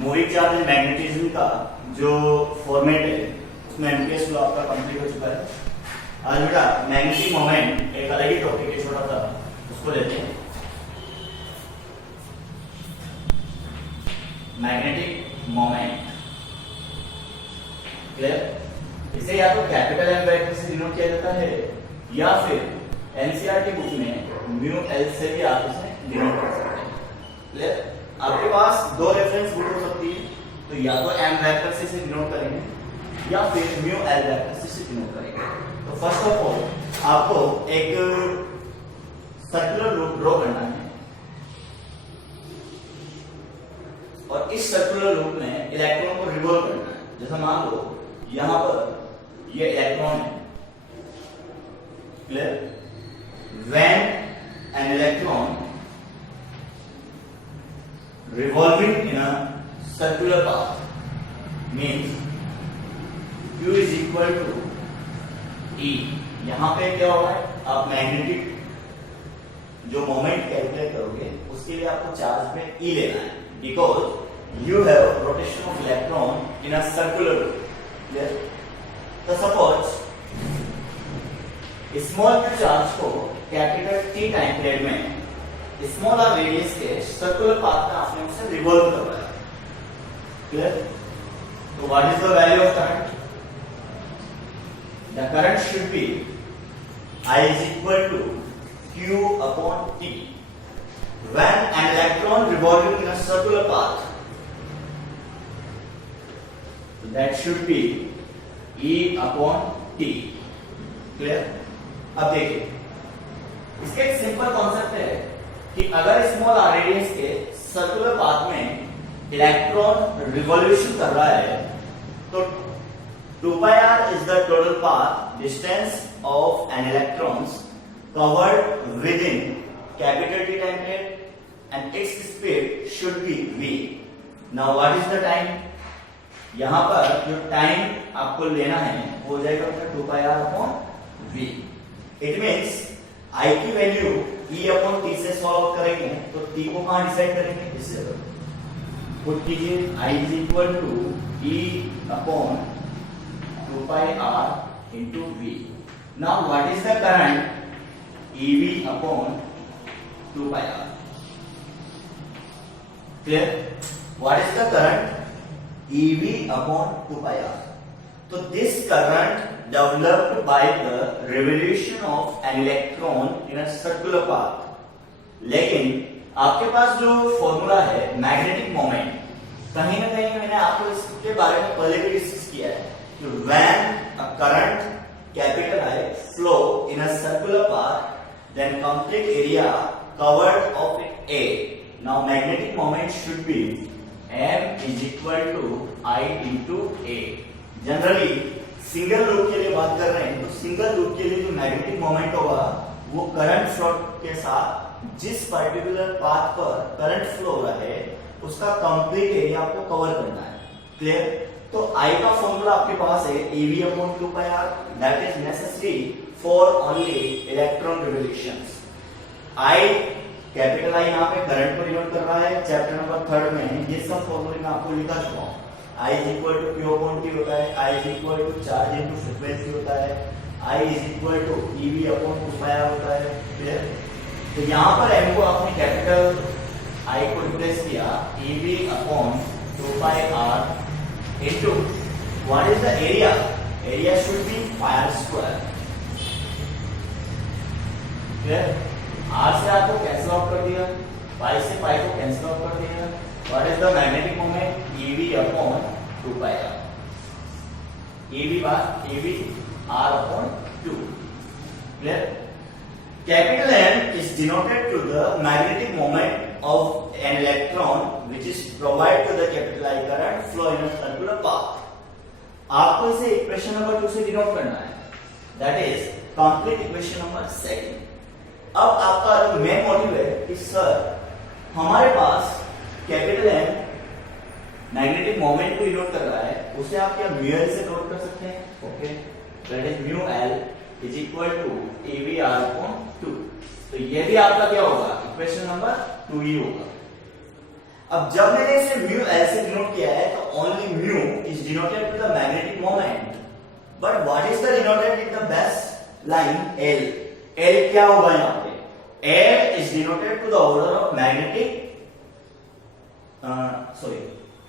Moving charge and magnetism का जो format है उसमें एमपीएस लॉ आपका कंप्लीट हो चुका है। आज बेटा मैग्नेटिक मोमेंट एक अलग ही टॉपिक है, छोटा सा उसको लेते हैं। Magnetic moment clear. इसे या तो कैपिटल एम वेक्टर से डिनोट किया जाता है या फिर एनसीईआरटी बुक में म्यू एल से भी आप इसे डिनोट कर सकते हैं। क्लियर। आपके पास दो रेफरेंस बुक हो सकती है, तो या तो एम वेक्टर से इसे डिनोट करेंगे या फिर म्यू एल वेक्टर से इसे डिनोट करेंगे। तो फर्स्ट ऑफ ऑल आपको एक सर्कुलर लूप ड्रॉ करना है और इस सर्कुलर लूप में इलेक्ट्रॉन को रिवॉल्व करना है। जैसा मान लो यहां पर ये इलेक्ट्रॉन है। Clear. When an electron revolving in a circular path means Q is equal to E। यहां पे क्या होगा, आप मैग्नेटिक जो मोमेंट कैलकुलेट करोगे उसके लिए आपको चार्ज पे E लेना है, because you have rotation of electron in a circular loop. तो सपोज स्मॉल q चार्ज को कैपिटल T टाइम पीरियड में स्मॉल आर रेडियस के सर्कुलर पाथ में आपने उसे रिवॉल्व करवाया। क्लियर। तो what is the value of current? The current should be I is equal to Q upon T when an electron revolving in a circular path, so that should be E upon T। Clear. अब देखिए इसका एक simple concept है कि अगर small are radius के circular path में electron revolution कर रहा है तो 2 pi r is the total path distance of an electrons covered within capital T time period and its speed should be v। Now what is the time? यहां पर जो time आपको लेना है वो हो जाएगा 2 pi r upon v। It means I की वैल्यू E अपॉन T से सॉल्व करेंगे तो T को कहां डिसाइड करेंगे, इस जगह पुट कीजिए। I is equal to E upon 2 pi r into V। Now what is the current EV upon 2 pi r। Clear. What is the current EV upon 2 pi r। तो this current developed by the revolution of an electron in a circular path। लेकिन आपके पास जो formula है magnetic moment, कहीं ना कहीं मैंने आपको इसके बारे में पहले भी डिस्कस किया है कि when a current capital I flow in a circular path then complete area covered of it A। Now magnetic moment should be M is equal to I into A। Generally single loop के लिए बात कर रहे हैं तो single loop के लिए जो मैग्नेटिक मोमेंट होगा वो करंट फ्लो के साथ जिस पर्टिकुलर पाथ पर करंट फ्लो हो रहा है उसका कंप्लीट एरिया आपको कवर करना है। क्लियर। तो I का फॉर्मूला आपके पास है EV upon 2 pi r that is necessary for only electron revolutions. I capital I यहाँ पे करंट को डिनोट कर रहा है, चैप्टर नंबर 3 में ये सब फॉर्मूले में आपको लिखा चुका हूं। I is equal to Q upon T होता है, I is equal to charge into frequency होता है, I is equal to EV upon 2 pi r होता है। क्लियर। तो यहाँ पर M को आपने कैपिटल I को रिप्लेस किया EV upon 2 pi r into what is the area? Area should be pi r square। Clear. R से आपको कैंसिल आउट कर दिया, pi से pi को कैंसिल आउट कर दिया। What is the magnetic moment? EV upon 2 pi r। EV R upon 2। Clear? Capital N is denoted to the magnetic moment of an electron which is provided to the capital I current flow in a circular path। आपको इसे equation number 2 से denote करना है, that is complete equation number 2। अब आपका जो main motive है कि सर हमारे पास कैपिटल M मैग्नेटिक मोमेंट को डिनोट कर रहा है, उसे आप क्या म्यू एल से नोट कर सकते हैं। Okay, that is mu L is equal to EV R upon 2। तो ये भी आपका क्या होगा, इक्वेशन नंबर 2 ही होगा। अब जब मैंने इसे म्यू एल से डिनोट किया है तो only mu is denoted to the magnetic moment, but what is the denoted in the best line L? L क्या होगा यहाँ पे? L is denoted to the order of magnetic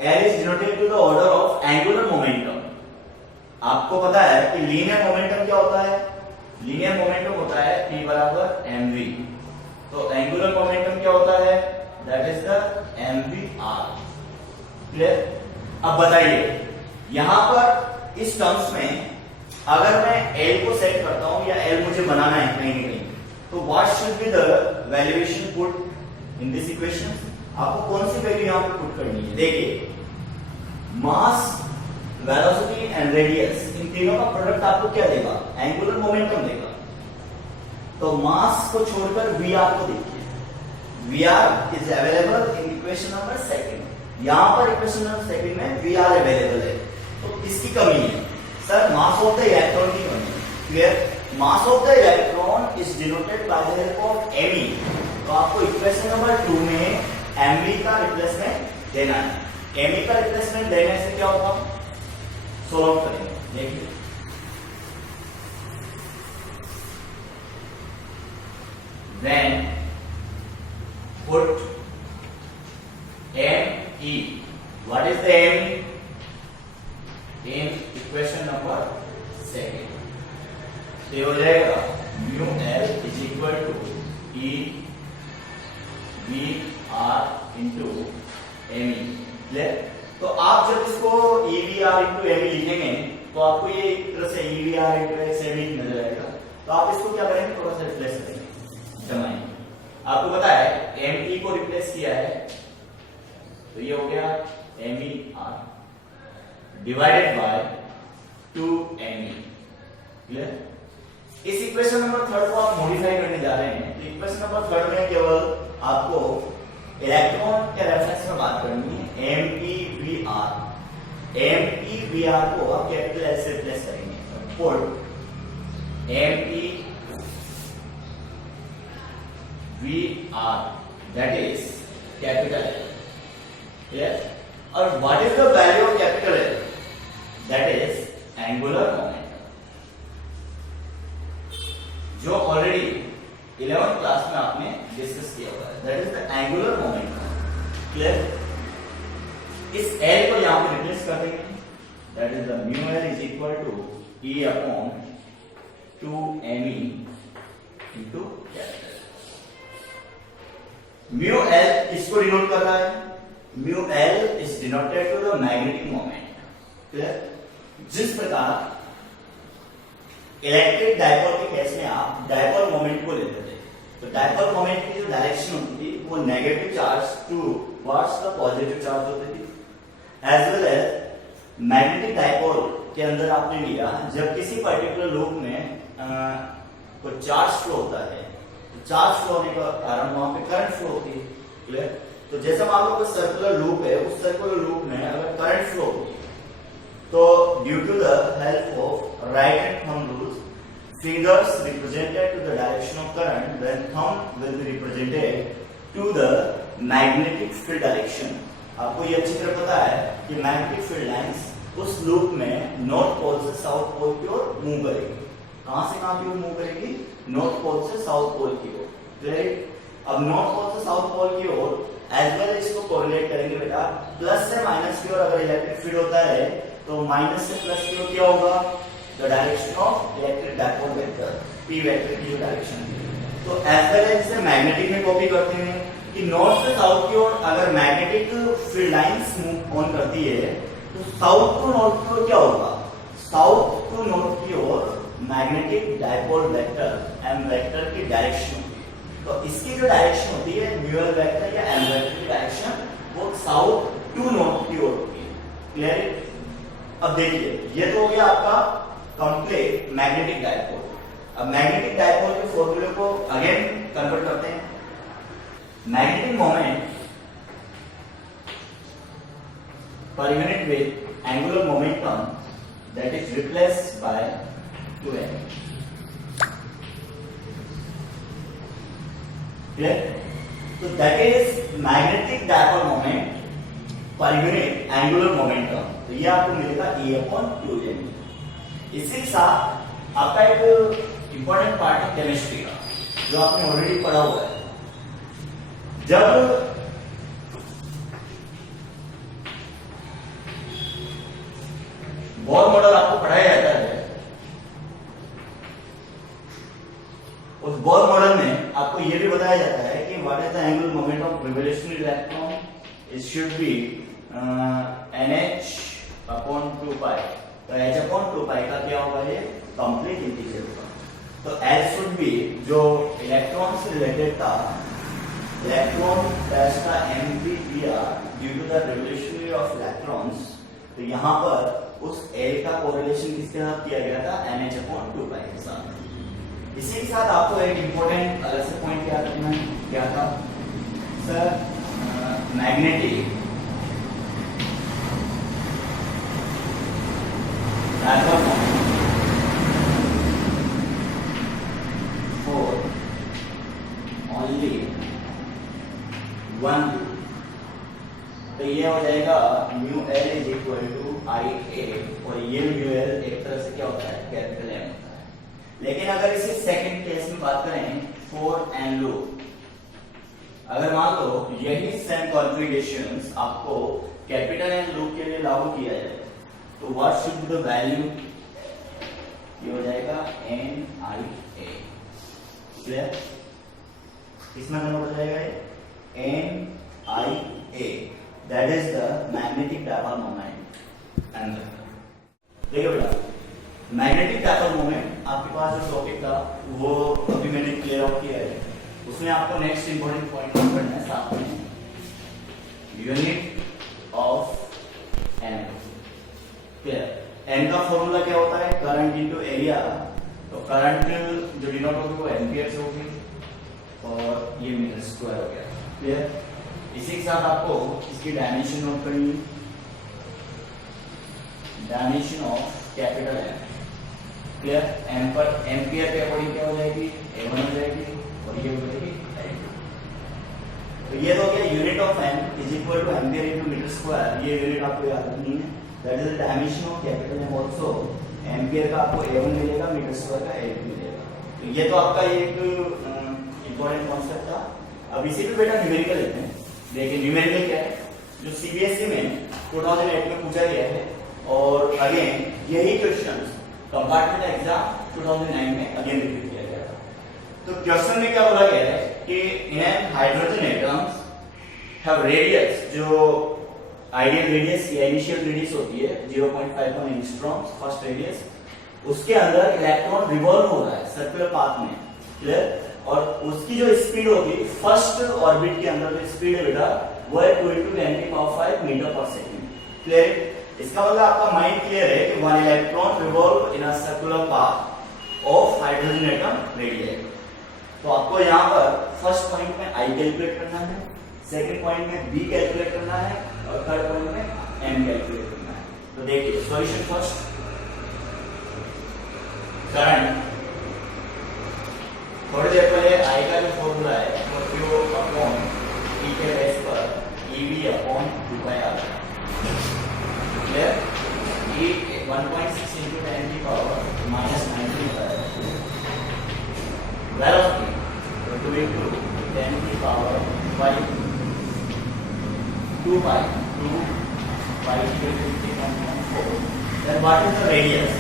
L is denoted to the order of angular momentum. आपको पता है कि linear momentum क्या होता है? लीनियर मोमेंटम होता है P बराबर mv। तो एंगुलर मोमेंटम क्या होता है? That is the mvr। Clear? अब बताइए यहां पर इस टर्म्स में अगर मैं L को सेट करता हूं या L मुझे बनाना है कहीं ना कहीं, तो what should be the valuation put in this equation? आपको कौन सी वैल्यू यहां पे पुट करनी है? देखिए मास, वेलोसिटी एंड रेडियस, इन तीनों का प्रोडक्ट आपको क्या देगा? एंगुलर मोमेंटम देगा। तो मास को छोड़कर वीआर को देखिए, VR is available in equation number second. यहां पर इक्वेशन नंबर सेकंड में वीआर अवेलेबल है, तो किसकी कमी है? Sir mass of the electron की कमी है। Clear? Mass of the electron is denoted by the help of me। तो आपको इक्वेशन नंबर 2 में mv का रिप्लेसमेंट देना है। mv का रिप्लेसमेंट देने से क्या होगा? सोल्व करेंगे, देखिए then put me, what is the me in equation number second? तो हो जाएगा mu l is equal to e v r into me। Clear? तो आप जब इसको EVR into ME लिखेंगे तो आपको ये एक तरह से EVR into XME नजर आएगा। तो आप इसको क्या करेंगे? थोड़ा सा रिप्लेस करेंगे, जमाएंगे। आपको पता है ME को रिप्लेस किया है तो ये हो गया MER divided by 2ME। Clear? इस इक्वेशन नंबर 3 को आप मॉडिफाई करने जा रहे हैं। तो इक्वेशन नंबर 3 में केवल आपको इलेक्ट्रॉन के रेफरेंस में बात करनी है। MEVR को आप कैपिटल एल से रिप्लेस करेंगे। Put MEVR that is capital L. Clear? और what is the value of capital L? That is angular momentum, जो ऑलरेडी 11th क्लास में आपने डिस्कस किया हुआ है। That is the angular momentum. Clear? इस L को यहां पे रिप्लेस कर देंगे। That is the mu L is equal to E upon 2ME into capital. Mu L इसको डिनोट कर रहा है। Mu L is denoted to the magnetic moment. Clear? जिस प्रकार इलेक्ट्रिक डायपोल के केस में आप डायपोल मोमेंट को लेते थे, तो डायपोल मोमेंट की जो डायरेक्शन होती थी वो negative charge towards the positive charge होती थी। As well as magnetic dipole के अंदर आपने लिया जब किसी पर्टिकुलर लूप में कोई चार्ज फ्लो होता है, तो चार्ज फ्लो होने का कारण वहां पे करंट फ्लो होती है। क्लियर? तो जैसे मान लो कोई सर्कुलर लूप है, उस सर्कुलर लूप में अगर करंट फ्लो होती है तो due to the help of right hand thumb rules, fingers represented to the direction of current, then thumb will be represented to the magnetic field direction। आपको ये अच्छी तरह पता है कि मैग्नेटिक फील्ड लाइंस उस लूप में नॉर्थ पोल से साउथ पोल की ओर मूव करेगी। कहां से कहां की ओर मूव करेगी? नॉर्थ पोल से साउथ पोल की ओर। क्लियर? अब नॉर्थ पोल से साउथ पोल की ओर एज वेल इसको कोरिलेट करेंगे बेटा। प्लस से माइनस की ओर अगर इलेक्ट्रिक फील्ड होता है तो माइनस से प्लस की ओर क्या होगा? The direction of electric dipole vector, P vector की जो डायरेक्शन है। तो एज वेल एज इसे मैग्नेटिक में कॉपी करते हैं कि नॉर्थ से साउथ की ओर अगर magnetic field lines move on करती है तो साउथ टू नॉर्थ की ओर क्या होगा? साउथ टू नॉर्थ की ओर magnetic dipole vector M vector की डायरेक्शन होती है। तो इसकी जो डायरेक्शन होती है म्यूएल वेक्टर या M वेक्टर की डायरेक्शन वो साउथ टू नॉर्थ की ओर होती है। क्लियर? अब देखिए ये तो हो गया आपका कंप्लीट मैग्नेटिक डायपोल। अब मैग्नेटिक डायपोल के फॉर्मूले को अगेन कन्वर्ट करते हैं। मैग्नेटिक मोमेंट पर unit with angular momentum that is replaced by 2m। Clear? तो that is magnetic magnetic dipole moment पर यूनिट एंगुलर मोमेंटम, तो ये आपको मिलेगा E/2m। इसी के साथ आपका एक इंपॉर्टेंट पार्ट है केमिस्ट्री का, जो आपने ऑलरेडी पढ़ा हुआ है। जब बोर मॉडल आपको पढ़ाया जाता है, उस बोर मॉडल में आपको यह भी बताया जाता है कि what is the angular moment of revolutionary electron, it should be nh/2π। तो h/2π का क्या होगा, ये कंप्लीट इंटीजर होगा। तो h शुड बी, जो इलेक्ट्रॉन से रिलेटेड था, electron that's the mvr due to the revolutionary of electrons. तो यहां पर उस L का कोरिलेशन किसके साथ किया गया था, nh/2π के साथ। इसी के साथ आपको एक इंपॉर्टेंट अलग से पॉइंट याद रखना है, क्या था sir, magnetic dipole moment for only one loop. तो ये हो जाएगा μL = IA, और ये μL एक तरह से क्या होता है, कैपिटल M होता है। लेकिन अगर इसे सेकंड केस में बात करें, फॉर n लूप, अगर मान लो यही सेम कॉन्फ़िगरेशंस आपको कैपिटल N लूप के लिए लागू किया जाए, तो what should be the value, ये हो जाएगा NIA। क्लियर, कितना नंबर हो जाएगा, NIA, that is the magnetic dipole moment. देखिए बेटा, मैग्नेटिक डायपोल मोमेंट आपके पास जो टॉपिक था वो अभी मैंने क्लियर आउट किया है। उसमें आपको नेक्स्ट इंपॉर्टेंट पॉइंट नोट करना है साथ में, यूनिट ऑफ एन। एन का फॉर्मूला क्या होता है, करंट इनटू एरिया। तो करंट जो डिनोट होगी वो एम्पियर होगी, और ये मीटर स्क्वायर हो गया। क्लियर, इसी के साथ आपको इसकी डायमेंशन नोट करनी है, dimension of capital M. Clear, M पर एम्पियर के अकॉर्डिंग क्या हो जाएगी, A1 हो जाएगी, और ये हो जाएगी A2। तो ये तो क्या, unit of N is equal to ampere into metre square, ये यूनिट आपको याद रखनी है। That is the dimension of capital M also. Ampere का आपको A1 मिलेगा, मीटर स्क्वायर का A2 मिलेगा। तो ये तो आपका एक इंपॉर्टेंट कॉन्सेप्ट था। अब इसी पे बेटा न्यूमेरिकल लेते हैं। देखिए न्यूमेरिकल क्या है, जो सीबीएसई में 2008 में पूछा गया है, और अगेन यही क्वेश्चंस कंपार्टमेंट एग्जाम 2009 में अगेन रिपीट किया गया था। तो क्वेश्चन में क्या बोला गया है कि इन हाइड्रोजन एटम्स हैव रेडियस, जो आइडियल रेडियस या इनिशियल रेडियस होती है 0.51 एंगस्ट्रॉम फर्स्ट रेडियस, उसके अंदर इलेक्ट्रॉन रिवॉल्व हो रहा है सर्कुलर पाथ में। क्लियर, और उसकी जो स्पीड होगी फर्स्ट ऑर्बिट के अंदर जो स्पीड है बेटा वो है 2 × 10⁵ मीटर पर सेकंड। क्लियर, इसका मतलब आपका माइंड क्लियर है कि one electron revolve in a circular path of hydrogen atom radius. तो आपको यहाँ पर फर्स्ट पॉइंट में I कैलकुलेट करना है, सेकंड पॉइंट में B कैलकुलेट करना है, और थर्ड पॉइंट में M कैलकुलेट करना है। तो देखिए सॉल्यूशन फर्स्ट, करंट थोड़ी देर पहले I का जो फॉर्मूला है वो Q/E के बेस पर EV/2πr। क्लियर, E 1.6 × 10⁻⁻⁹ होता है। Velocity 2 × 10⁵ 2π 50.4। Then what is the radius?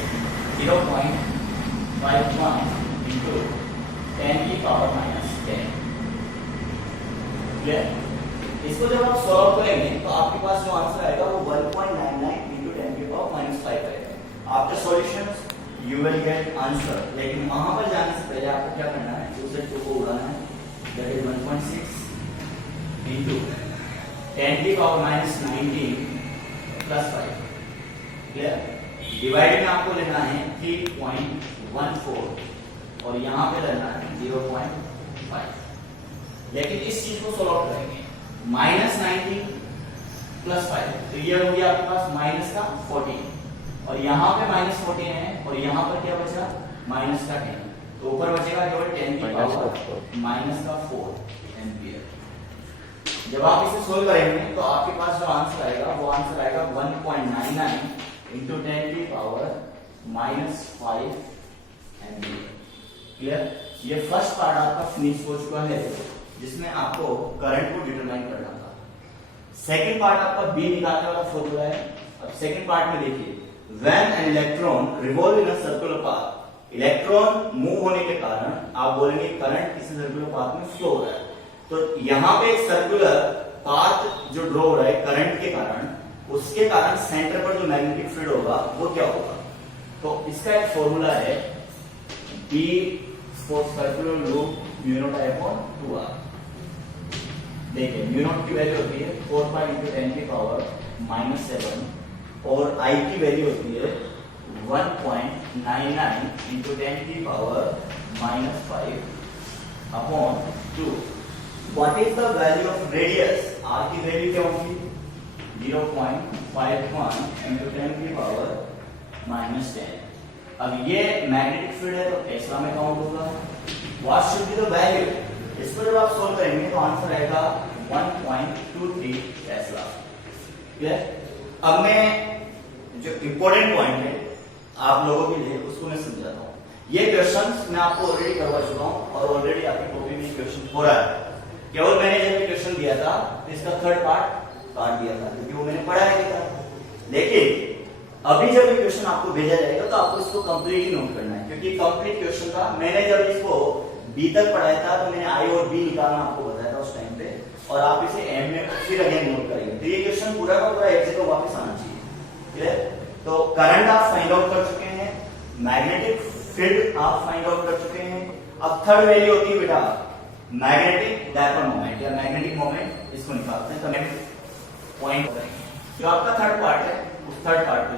0.51 into 10⁻⁻10। Clear, इसको जब आप सॉल्व करेंगे तो आपके पास जो आंसर आएगा वो 1.99 into 10⁻⁻5 आएगा। After solutions you will get answer. लेकिन वहां पर जाने से पहले आपको क्या करना है, दूसरे टू को उड़ाना है, that is 1.6 into 10⁻⁻19 + 5। Clear, divide में आपको लेना है 3.14, और यहाँ पे लेना है 0.5। लेकिन इस चीज को सॉल्व करेंगे, -19 + 5, तो ये हो गया आपके पास माइनस का 14, और यहाँ पे -14 है, और यहाँ पर क्या बचा, -10। तो ऊपर बचेगा केवल 10⁻⁻4 एम्पियर। जब आप इसे सोल्व करेंगे तो आपके पास जो आंसर आएगा वो आंसर आएगा 1.99 इंटू 10 की पावर -5 एम्पियर। क्लियर? ये फर्स्ट पार्ट आपका फिनिश हो चुका है जिसमें आपको करंट को डिटरमाइन करना था। सेकंड पार्ट आपका बी निकालने वाला फॉर्मूला है। अब सेकंड पार्ट में देखिए, when an electron revolve in a circular path, electron move होने के कारण आप बोलेंगे करंट किसी सर्कुलर पाथ में फ्लो हो रहा है। तो यहां पे एक सर्कुलर पाथ जो ड्रॉ हो रहा है करंट के कारण, उसके कारण सेंटर पर जो मैग्नेटिक फील्ड होगा वो क्या होगा? तो इसका एक फॉर्मूला है B for circular loop mu naught I upon 2R। देखिए म्यू नॉट की वैल्यू होती है 4 पाई इंटू 10 की पावर -7 और I की वैल्यू होती है 1.99 इंटू 10 की power -5 upon 2। What is the value of radius? R की वैल्यू क्या होगी? 0.51 इंटू 10 की पावर -10। अब ये मैग्नेटिक फील्ड है तो टेस्ला में काउंट होगा। What should be the value? इसको जब आप सोल्व करेंगे तो आंसर आएगा 1.23 टेस्ला। क्लियर? अब मैं जो इंपॉर्टेंट पॉइंट है आप लोगों के लिए उसको मैं समझाता हूँ। ये क्वेश्चंस मैं आपको ऑलरेडी करवा चुका हूँ और ऑलरेडी आपकी कॉपी में क्वेश्चन हो रहा है। केवल मैंने जब क्वेश्चन दिया था तो इसका थर्ड पार्ट काट दिया था क्योंकि वो मैंने पढ़ा है था। लेकिन अभी जब ये क्वेश्चन आपको भेजा जाएगा तो आपको इसको कंप्लीटली नोट करना है क्योंकि कंप्लीट क्वेश्चन था। मैंने जब इसको बी तक पढ़ाया था तो मैंने आई और बी निकालना आपको बताया था उस टाइम पे, और आप इसे एम में फिर अगेन नोट करेंगे तो ये क्वेश्चन पूरा का पूरा एक जगह वापस आना चाहिए। क्लियर? तो करंट आप फाइंड आउट कर चुके हैं, मैग्नेटिक फील्ड आप फाइंड आउट कर चुके हैं। अब थर्ड वैल्यू होती है बेटा मैग्नेटिक डायपोल मोमेंट या मैग्नेटिक मोमेंट, इसको निकालते हैं। तो मैं पॉइंट जो आपका थर्ड पार्ट है उस थर्ड पार्ट पे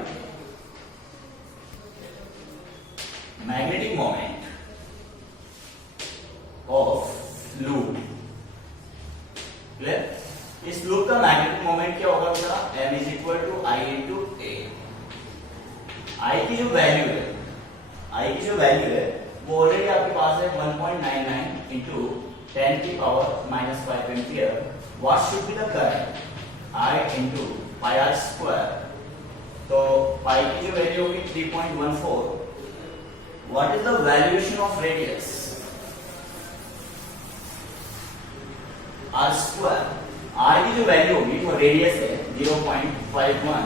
magnetic moment of loop. Clear? इस लूप का मैग्नेटिक मोमेंट क्या होगा बेटा? m is equal to I into A। I की जो वैल्यू है, I की जो वैल्यू है वो ऑलरेडी आपके पास है 1.99 इंटू 10 की power -5 ampere. What should be the current? I into pi R square. तो पाई की जो वैल्यू होगी 3.14। What is the valuation of radius? R square. R की जो वैल्यू होगी वो रेडियस है 0.51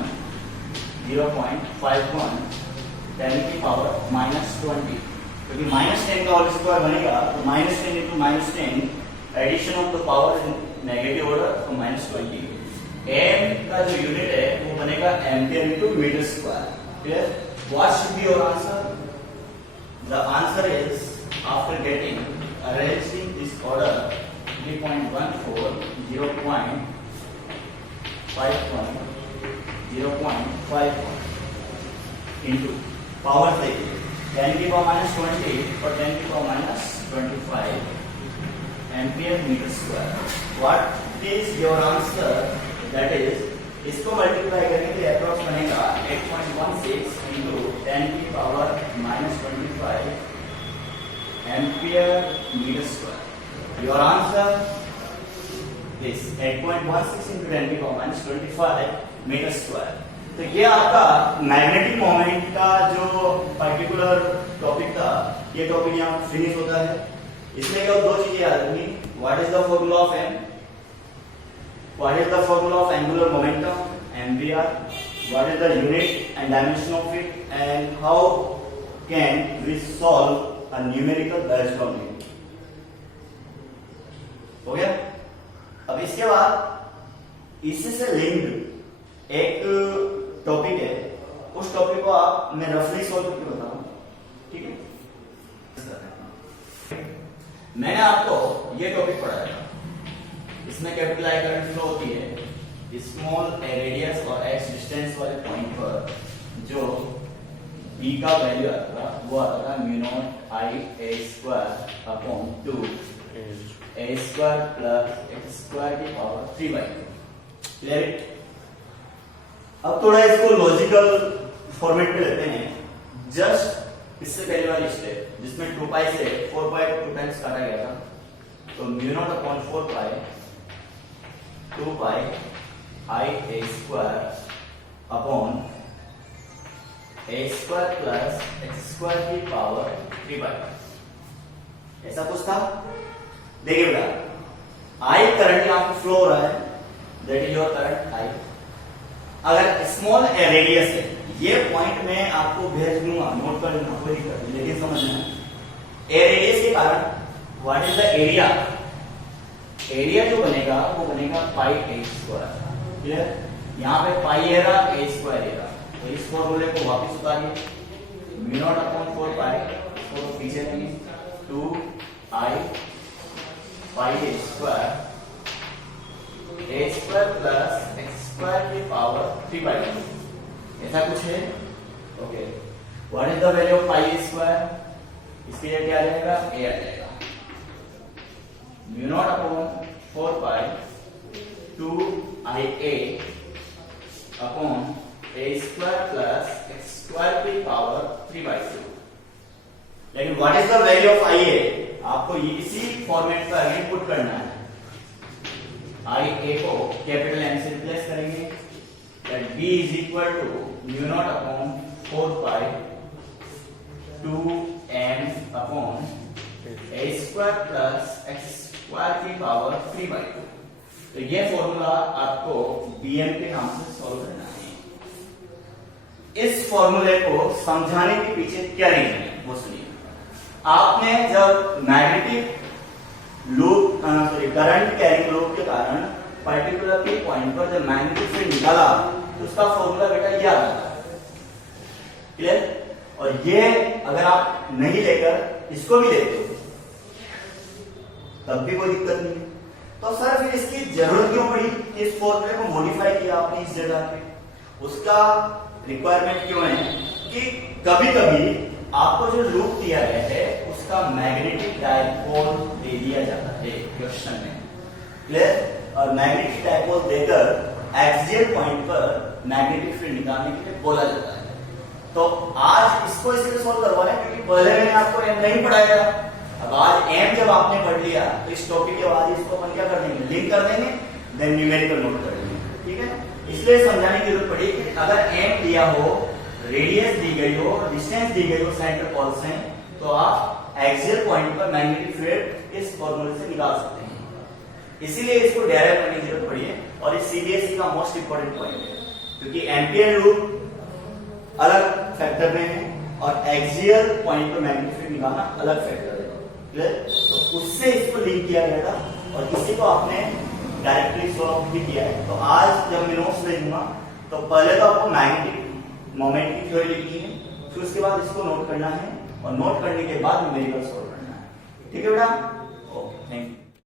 10 की पावर -20, क्योंकि -10 का होल स्क्वायर बनेगा तो -10 into -10 addition of the power negative order तो -20। m का जो यूनिट है वो बनेगा ampere into metre square. Clear? What should be your answer? The answer is after getting arranging this order 3.14 0.51 into power देखिए 10 की पावर -20 और 10 की power -25 ampere metre square. What is your answer? That is इसको multiply करने के लिए approx बनेगा 8.16 into 10 की power -25 ampere metre square. Your answer is 8.16 into 10 की पावर -25 मीटर स्क्वायर। तो ये आपका मैग्नेटिक मोमेंट का जो पर्टिकुलर टॉपिक था, ये टॉपिक यहाँ फिनिश होता है। इसमें केवल दो चीजें याद रखनी। What is the formula of M? What is the formula of angular momentum? MVR. What is the unit and dimension of it, and how can we solve a numerical algebra? हो गया? अब इसके बाद इसी से लिंक्ड एक topic है, उस टॉपिक को आप मैं रफली सॉल्व करके बताऊं, ठीक है? मैंने आपको ये टॉपिक पढ़ाया था, इसमें कैपिटल आई करंट फ्लो होती है स्मॉल रेडियस और x डिस्टेंस वाले पॉइंट पर जो b का वैल्यू आता था वो आता था mu naught I a square upon 2 a square plus x square की पावर 3/2। Clear it? अब थोड़ा इसको लॉजिकल फॉर्मेट पे लेते हैं। जस्ट इससे पहले वाली स्टेप जिसमें 2 पाई से 4 पाई 2 टाइम्स काटा गया था, तो mu naught upon 4 pi 2 pi I a square upon a square plus x square की पावर 3 पाई। ऐसा कुछ था। देखिए बेटा I करंट यहां पे फ्लो हो रहा है, that is your current I। अगर स्मॉल रेडियस है, ये पॉइंट में आपको भेज दूंगा, नोट कर लेना, कोई दिक्कत नहीं, लेकिन समझना ए रेडियस के कारण what is the area, area जो बनेगा वो बनेगा पाई ए स्क्वायर। क्लियर? यहाँ पे पाई ए रहा, ए स्क्वायर ए रहा, तो इस फॉर्मूले को वापस उतारिए, म्यू नॉट अपॉन 4 पाई, इसको पीछे लेंगे, 2 आई पाई ए स्क्वायर प्लस एक्स स्क्वायर की पावर 3 बाई 2। ऐसा कुछ है? Okay, what is the value of pi A square? इसके लिए क्या आ जाएगा? ए आ जाएगा, mu naught upon 4 pi 2 I A upon A square plus X square की पावर 3 बाई 2। लेकिन what is the value of आई ए? आपको इसी फॉर्मेट पर अगेन पुट करना है। आई ए को कैपिटल एम से रिप्लेस करेंगे, that B is equal to mu naught upon 4 pi 2 M upon A square plus X square की पावर 3 बाई 2। तो ये फॉर्मूला आपको bm के नाम से सॉल्व करना है। इस फॉर्मूले को समझाने के पीछे क्या रीजन है वो सुनिए। आपने जब magnetic loop current carrying loop के कारण पर्टिकुलर के पॉइंट पर जब मैग्नेटिक फील्ड निकाला तो उसका फॉर्मूला बेटा ये आता है। क्लियर? और ये अगर आप नहीं लेकर इसको भी लेते हो तब भी कोई दिक्कत नहीं है। तो सर फिर इसकी जरूरत क्यों पड़ी कि इस फॉर्मूले को मॉडिफाई किया आपने इस जगह पे? उसका रिक्वायरमेंट क्यों है कि कभी कभी आपको जो लूप दिया गया है उसका मैग्नेटिक डायपोल दे दिया जाता है क्वेश्चन में। क्लियर? और मैग्नेटिक डायपोल देकर एक्सियल पॉइंट पर मैग्नेटिक फील्ड निकालने के लिए बोला जाता है। तो आज इसको इसलिए सोल्व करवा रहे हैं क्योंकि पहले मैंने आपको एम नहीं पढ़ाया था। अब आज एम जब आपने पढ़ लिया तो इस टॉपिक के बाद इसको अपन क्या कर देंगे? लिंक कर देंगे, देन न्यूमेरिकल नोट कर देंगे। ठीक है? इसलिए समझाने की जरूरत पड़ी कि अगर एम दिया हो, रेडियस दी गई हो, डिस्टेंस दी गई हो सेंटर पॉल से, तो आप एक्सियल पॉइंट पर मैग्नेटिक फील्ड इस फॉर्मूले से निकाल सकते हैं। इसीलिए इसको डेराइव करने की जरूरत पड़ी है और ये सीबीएसई का मोस्ट इंपोर्टेंट पॉइंट है क्योंकि एम्पियर लूप अलग फैक्टर में है और एक्सियल पॉइंट पर मैग्नेटिक फील्ड निकालना अलग फैक्टर है। तो उससे इसको लिंक किया गया था और इसी को आपने डायरेक्टली सॉल्व भी किया है। तो आज जब मैं नोट्स भेजूंगा तो पहले तो आपको मैग्नेटिक मोमेंट की थ्योरी लिखनी है, फिर उसके बाद इसको नोट करना है और नोट करने के बाद न्यूमेरिकल सॉल्व करना है। ठीक है बेटा? Okay, thank you.